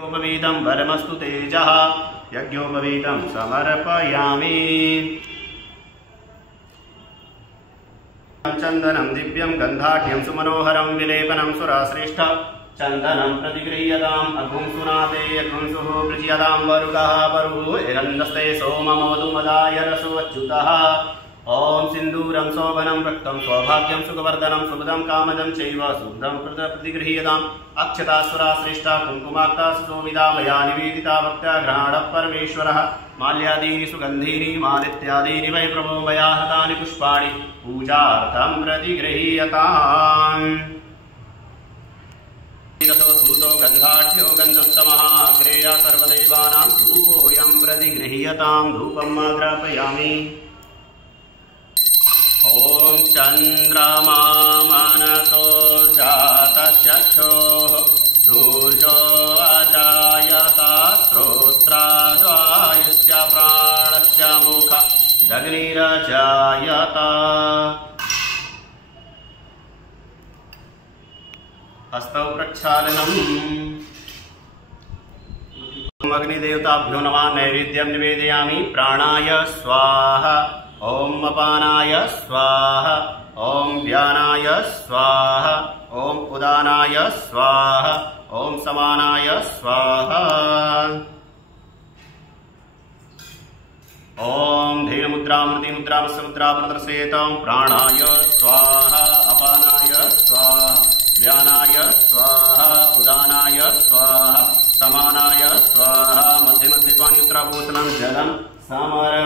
यज्ञोपवीतं वरमस्तु तेजः यज्ञोपवीतं समर्पयामि। चन्दनं दिव्यं गन्धाढ्यं सुमनोहरं विलेपनं सुराश्रेष्ठ चन्दनं प्रतिगृह्यताम् अग्निं सुनाते अग्निंसुः प्रचीयतां वरुगः वरुः हिरण्यस्ते सोममवतु मदाय रसो अच्युतः। ओम सिंदूरं शोभनं रक्तं सौभाग्यं सुखवर्धनं सुखदं कामदं चैव सुखदं प्रतिगृह्यताम् अक्षतासुरा श्रेष्ठा कुङ्कुमाक्ता सुशोभिता मया निवेदिता भक्त्या गृहाणः परमेश्वरः। माल्यादीनि सुगन्धीनि मालित्यादीनि वै प्रभो मया हतानि पुष्पाणि पूजार्थं प्रतिगृह्यताम्। धूतो गन्धाढ्यो गन्धोत्तमः अग्रेया सर्वदेवानां धूपोऽयं प्रतिगृह्यतां धूपम् आग्रापयामि। ओम चंद्रमा मनसो जातचक्षुः सूर्यो अजायता श्रोत्राद्वायुश्च प्राणश्च मुख दग्निरजायत। हस्तौ प्रक्षालनम्। अग्निदेवताभ्यो नमः नैवेद्यं निवेदयामि। प्राणाय स्वाहा ओम अपानाय स्वाहा ओम व्यानाय स्वाहा ओम उदानाय स्वाहा ओम समानाय स्वाहा। ओम धीर मुद्रा मृति मुद्रा मुद्रा प्रदर्शयेत। प्राणाय स्वाहा अपानाय स्वाहा व्यानाय स्वाहा उदानाय स्वाहा समानाय स्वाहा। मध्य मध्य पानी उत्तराभूषणं जलम समर्पयामि।